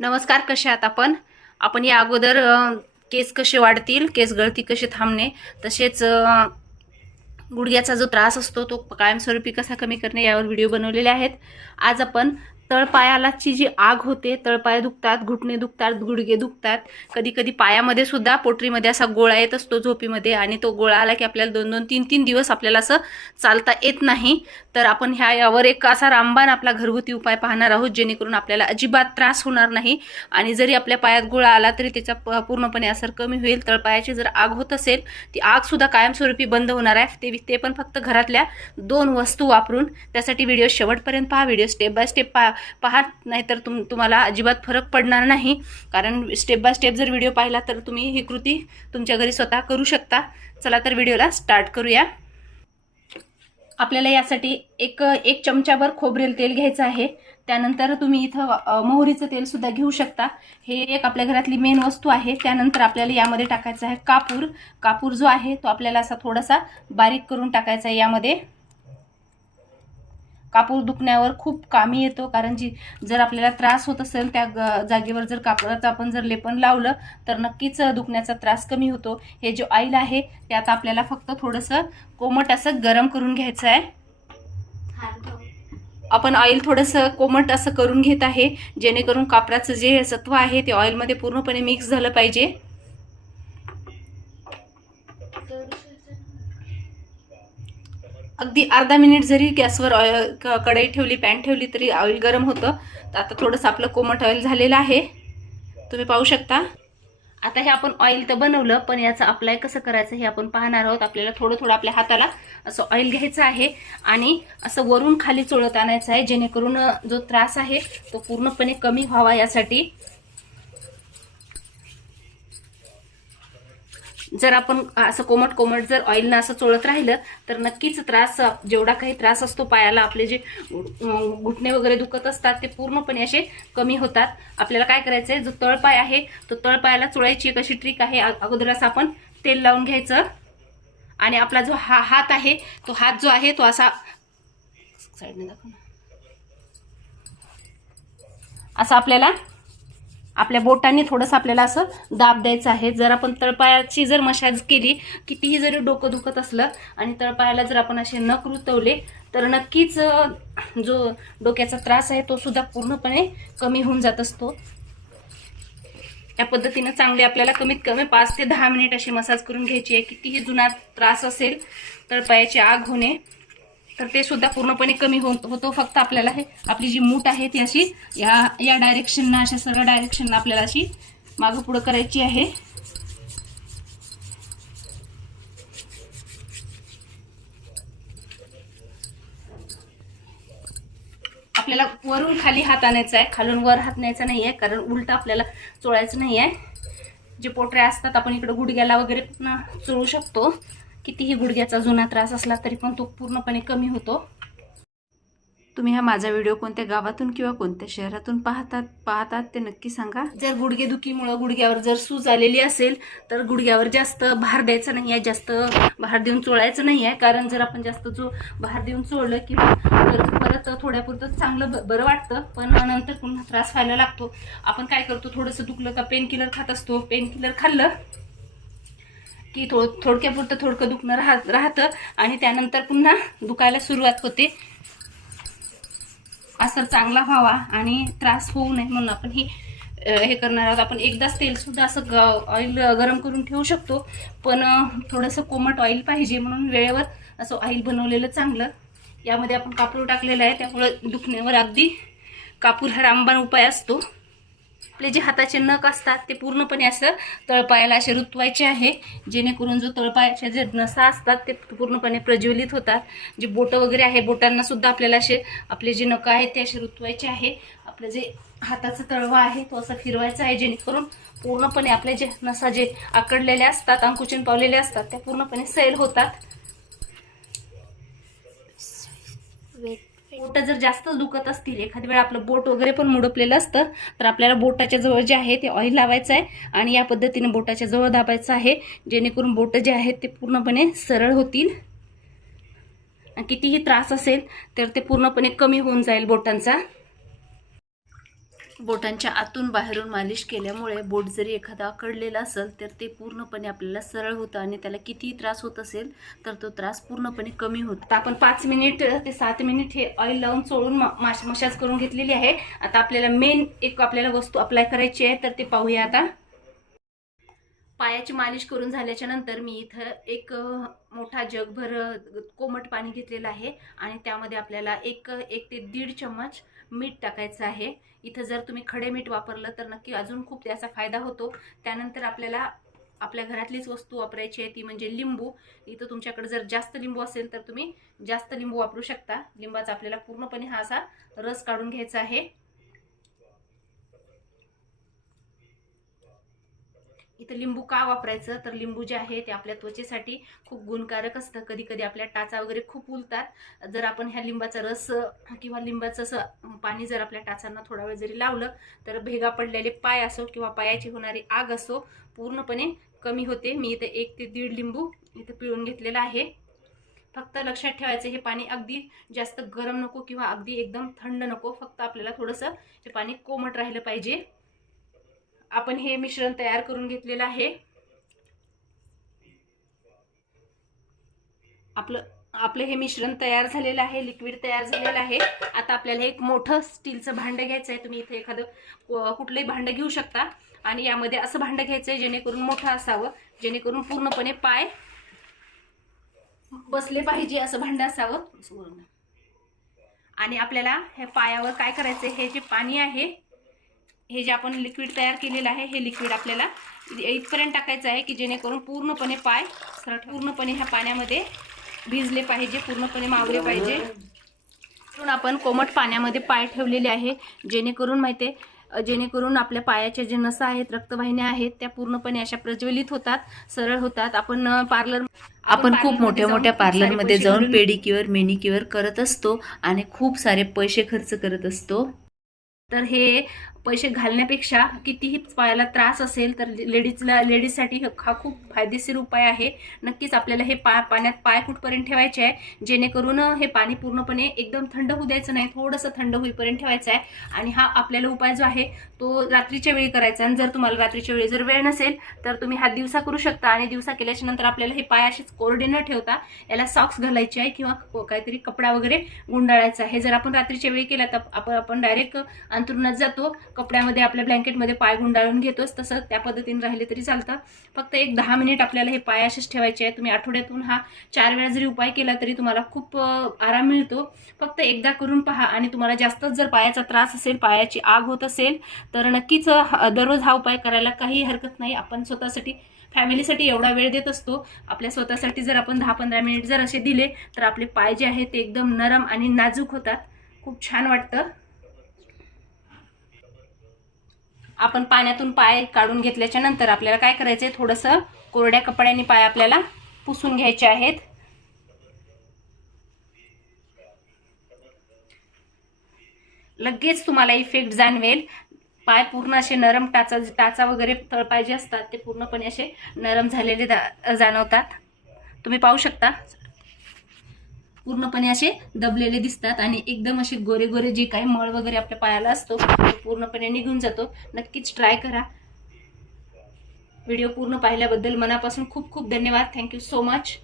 नमस्कार. कसे आहात आपण या अगोदर केस कसे वाढतील, केस गळती कशी थांबणे, तसेच गुडघ्याचा जो त्रास असतो तो कायमस्वरूपी कसा कमी करणे यावर व्हिडिओ बनवलेले आहेत. आज आपण तळपायालाची जी आग होते, तळपाय दुखतात, घुटणे दुखतात, गुडघे दुखतात, कधी कधी पायामध्ये सुद्धा पोटरीमध्ये असा गोळा येत असतो झोपीमध्ये, आणि तो गोळा आला की आपल्याला 2-2, 3-3 दिवस आपल्याला असं चालता येत नाही. तर आपण यावर एक असा रामबाण आपला घरगुती उपाय पाहणार आहोत, जेणेकरून आपल्याला अजिबात त्रास होणार नाही. आणि जरी आपल्या पायात गोळा आला तरी त्याचा पूर्णपणे असर कमी होईल. तळपायाची जर आग होत असेल ती आग सुद्धा कायमस्वरूपी बंद होणार आहे, ते पण फक्त घरातल्या 2 वस्तू वापरून. त्यासाठी व्हिडिओ शेवटपर्यंत पहा. व्हिडिओ स्टेप बाय स्टेप पहा, नाहीतर तुम्हाला अजिबात फरक पडणार नाही. कारण स्टेप बाय स्टेप जर व्हिडिओ पाहिला तर तुम्ही ही कृती तुमच्या घरी स्वतः करू शकता. चला तर व्हिडिओला स्टार्ट करूया. आपल्याला यासाठी एक चमचाभर खोबरेल तेल घ्यायचं आहे. त्यानंतर तुम्ही इथं मोहरीचं तेल सुद्धा घेऊ शकता. हे एक आपल्या घरातली मेन वस्तू आहे. त्यानंतर आपल्याला यामध्ये टाकायचं आहे कापूर जो आहे तो आपल्याला असा थोडासा बारीक करून टाकायचा आहे. यामध्ये कापूर दुखण्यावर खूप कामी येतो, कारण जर आपल्याला त्रास होत असेल त्या जागेवर जर कापडाचं आपण जर लेपन लावलं तर नक्कीच दुखण्याचा त्रास कमी होतो. हे जे ऑइल आहे त्यात आपल्याला फक्त थोडंसं कोमट असं गरम करून घ्यायचं आहे. आपण ऑइल थोडंसं कोमट असं करून घेत आहे, जेणेकरून कापडाचं जे सत्व आहे ते ऑइलमध्ये पूर्णपणे मिक्स झालं पाहिजे. अगदी अर्धा मिनिट जरी गॅसवर कढई ठेवली, पॅन ठेवली तरी ऑइल गरम होतं. तर आता थोडंसं आपलं कोमट ऑइल झालेलं आहे, तुम्ही पाहू शकता. आता हे आपण ऑइल तर बनवलं, पण याचं अप्लाय कसं करायचं हे आपण पाहणार आहोत. आपल्याला थोडं आपल्या हाताला असं ऑइल घ्यायचं आहे आणि असं वरून खाली चोळत आणायचं आहे, जेणेकरून जो त्रास आहे तो पूर्णपणे कमी व्हावा. यासाठी जर आपण असं कोमट जर ऑइलनं असं चोळत राहिलं तर नक्कीच जेवढा काही त्रास असतो पायाला, आपले जे घुटणे वगैरे दुखत असतात ते पूर्णपणे असे कमी होतात. आपल्याला काय करायचं आहे, जो तळपाय आहे तो तळपायाला चोळायची एक अशी ट्रिक आहे. अगोदर असं आपण तेल लावून घ्यायचं आणि आपला जो हात आहे तो हात जो आहे तो असा साईडने दाखव ना, असं आपल्याला आपल्या बोटांनी थोडंसं आपल्याला असं दाब द्यायचं आहे. जर आपण तळपायाची जर मसाज केली, कितीही जरी डोकं दुखत असलं आणि तळपायाला जर आपण असे नख रुतवले तर नक्कीच जो डोक्याचा त्रास आहे तो सुद्धा पूर्णपणे कमी होऊन जात असतो. या पद्धतीने चांगले आपल्याला कमीत कमी 5 ते 10 मिनिट अशी मसाज करून घ्यायची आहे. कितीही जुना त्रास असेल तळपायाची आग होणे तर ते सुद्धा पूर्णपणे कमी होतो. फक्त आपल्याला हे आपली जी मूठ आहे ती अशी या डायरेक्शनला, अशा सर्व डायरेक्शनला आपल्याला अशी मागं पुढं करायची आहे. आपल्याला वरून खाली हात आणायचा आहे, खालून वर हात न्यायचा नाही आहे, कारण उलट आपल्याला चोळायचं नाही आहे. जे पोटऱ्या असतात आपण इकडे गुडघ्याला वगैरे पुन्हा चोळू शकतो. कितीही गुडघ्याचा जुना त्रास असला तरी पण तो पूर्णपणे कमी होतो. तुम्ही हा माझा व्हिडिओ कोणत्या गावातून किंवा कोणत्या शहरातून पाहतात ते नक्की सांगा. जर गुडघेदुखीमुळे गुडघ्यावर जर सूज आलेली असेल तर गुडघ्यावर जास्त भार द्यायचा नाही आहे, जास्त भार देऊन चोळायचं नाही आहे. कारण जर आपण जास्त भार देऊन चोळलं की परत थोड्यापुरतं चांगलं बरं वाटतं, पण नंतर पुन्हा त्रास व्हायला लागतो. आपण काय करतो, थोडंसं दुखलं का पेन किलर खात असतो. पेन किलर खाल्लं की थोडक्यापुरतं थोडकं दुखणं राहतं आणि त्यानंतर पुन्हा दुखायला सुरुवात होते. असर चांगला व्हावा आणि त्रास होऊ नये म्हणून आपण हे करणार आहोत. आपण एकदाच तेल सुद्धा असं ऑइल गरम करून ठेवू शकतो, पण थोडंसं कोमट ऑइल पाहिजे म्हणून वेळेवर असं ऑइल बनवलेलं चांगलं. यामध्ये आपण कापूर टाकलेलं आहे, त्यामुळे दुखण्यावर अगदी कापूर हा रामबाण उपाय असतो. आपले जे हाताचे नख असतात ते पूर्णपणे असं तळपायाला असे रुतवायचे आहे, जेणेकरून जो तळपायाच्या जे नसा असतात ते पूर्णपणे प्रज्वलित होतात. जे बोटं वगैरे आहे, बोटांना सुद्धा आपल्याला असे आपले जे नख आहेत ते असे रुतवायचे आहे. आपलं जे हाताचा तळवा आहे तो असा फिरवायचा आहे, जेणेकरून पूर्णपणे आपले जे नसा जे आकडलेल्या असतात, अंकुचन पावलेले असतात त्या पूर्णपणे सैल होतात. बोट जर जास्त दुखत असतील, एखाद्या वेळा आपलं बोट वगैरे पण मुडपलेलं असतं, तर आपल्याला बोटाच्या जवळ जे आहे ते ऑइल लावायचं आहे आणि या पद्धतीने बोटाच्या जवळ दाबायचं आहे, जेणेकरून बोट जे आहेत ते पूर्णपणे सरळ होतील. कितीही त्रास असेल तर ते पूर्णपणे कमी होऊन जाईल बोटांचा. बोटांच्या आतून बाहेरून मालिश केल्यामुळे बोट जरी एखादा अकडलेला असेल तर ते पूर्णपणे आपल्याला सरळ होतं आणि त्याला किती त्रास होत असेल तर तो त्रास पूर्णपणे कमी होतो. आपण 5 मिनिट ते 7 मिनिट हे ऑइल लावून चोळून मसाज करून घेतलेली आहे. आता आपल्याला मेन एक आपल्याला वस्तू अप्लाय करायची आहे तर ते पाहूया. आता पायाची मालिश करून झाल्याच्या नंतर मी इथं एक मोठा जगभर कोमट पाणी घेतलेलं आहे आणि त्यामध्ये आपल्याला एक ते 1.5 चम्मच मीठ टाकायचं आहे. इथं जर तुम्ही खडे मीठ वापरलं तर नक्की अजून खूप त्याचा फायदा होतो. त्यानंतर आपल्याला आपल्या घरातलीच वस्तू वापरायची आहे ती म्हणजे लिंबू. इथं तुमच्याकडे जर जास्त लिंबू असेल तर तुम्ही जास्त लिंबू वापरू शकता. लिंबाचा आपल्याला पूर्णपणे हा असा रस काढून घ्यायचा आहे. इथं लिंबू का वापरायचं तर लिंबू जे आहे ते आपल्या त्वचेसाठी खूप गुणकारक असतं. कधी कधी आपल्या टाचा वगैरे खूप उलतात. जर आपण ह्या लिंबाचा रस किंवा लिंबाचं असं पाणी जर आपल्या टाचांना थोडा वेळ जरी लावलं तर भेगा पडलेले पाय असो किंवा पायाची होणारी आग असो पूर्णपणे कमी होते. मी इथे 1 ते 1.5 लिंबू इथे पिळून घेतलेला आहे. फक्त लक्षात ठेवायचं हे पाणी अगदी जास्त गरम नको किंवा अगदी एकदम थंड नको. फक्त आपल्याला थोडंसं हे पाणी कोमट राहिलं पाहिजे. आपण हे मिश्रण तयार करून घेतलेलं आहे. आपलं हे मिश्रण तयार झालेलं आहे, लिक्विड तयार झालेलं आहे. आता आपल्याला एक मोठं स्टीलचं भांडं घ्यायचं आहे. तुम्ही इथे एखादं कुठलंही भांडं घेऊ शकता आणि यामध्ये असं भांडं घ्यायचं आहे जेणेकरून मोठं असावं, जेणेकरून पूर्णपणे पाय बसले पाहिजे असं भांडं असावं. आणि आपल्याला हे पायावर काय करायचं, हे जे पाणी आहे हे जे आपण लिक्विड तयार केलेलं आहे हे लिक्विड आपल्याला इथपर्यंत टाकायचं आहे की जेणेकरून पूर्णपणे पाय पूर्णपणे ह्या पाण्यामध्ये भिजले पाहिजे, पूर्णपणे मावले पाहिजे. म्हणून आपण कोमट पाण्यामध्ये पाय ठेवलेले आहे जेणेकरून आपल्या पायाच्या जे नसा आहेत, रक्तवाहिन्या आहेत त्या पूर्णपणे अशा प्रज्वलित होतात, सरळ होतात. आपण खूप मोठ्या पार्लरमध्ये जाऊन पेडिक्युअर मेनिक्युअर करत असतो आणि खूप सारे पैसे खर्च करत असतो. तर हे पैसे घालण्यापेक्षा कितीही पायाला त्रास असेल तर लेडीजसाठी हा खूप फायदेशीर उपाय आहे. नक्कीच आपल्याला हे पाण्यात पाय कुठपर्यंत ठेवायचे आहे जेणेकरून हे पाणी पूर्णपणे एकदम थंड होऊ द्यायचं नाही, थोडंसं थंड होईपर्यंत ठेवायचं आहे. आणि हा आपल्याला उपाय जो आहे तो रात्रीच्या वेळी करायचा. आणि जर तुम्हाला रात्रीच्या वेळी जर वेळ नसेल तर तुम्ही हा दिवसा करू शकता. आणि दिवसा केल्याच्या नंतर आपल्याला हे पाय असेच कोरडे न ठेवता याला सॉक्स घालायचे आहे किंवा काहीतरी कपडा वगैरे गुंडाळायचा आहे. जर आपण रात्रीच्या वेळी केला तर आपण डायरेक्ट अंथरुणात जातो, कपड्यामध्ये आपल्या ब्लँकेटमध्ये पाय गुंडाळून घेतोच, तसं त्या पद्धतीने राहिले तरी चालतं. फक्त एक 10 मिनिट आपल्याला हे पाय असेच ठेवायचे आहे. तुम्ही आठवड्यातून हा 4 वेळा जरी उपाय केला तरी तुम्हाला खूप आराम मिळतो. फक्त एकदा करून पहा. आणि तुम्हाला जास्तच जर पायाचा त्रास असेल, पायाची आग होत असेल तर नक्कीच दररोज हा उपाय करायला काही हरकत नाही. आपण स्वतःसाठी फॅमिलीसाठी एवढा वेळ देत असतो, आपल्या स्वतःसाठी जर आपण 10-15 मिनिट जर असे दिले तर आपले पाय जे आहेत ते एकदम नरम आणि नाजूक होतात, खूप छान वाटतं. आपण पाण्यातून पाय काढून घेतल्याच्या नंतर आपल्याला काय करायचंय, थोडंसं कोरड्या कपड्याने पाय आपल्याला पुसून घ्यायचे आहेत. लगेच तुम्हाला इफेक्ट जाणवेल. पाय पूर्ण असे नरम, टाचा वगैरे तळपाय जे असतात ते पूर्णपणे असे नरम झालेले जाणवतात. तुम्ही पाहू शकता पूर्णपणे असे दबलेले दिसतात आणि एकदम असे गोरे गोरे जे काही मळ वगैरे आपल्या पायाला असतो तो पूर्णपणे निघून जातो. नक्कीच ट्राय करा. व्हिडिओ पूर्ण पाहिल्याबद्दल मनापासून खूप खूप धन्यवाद. Thank you so much.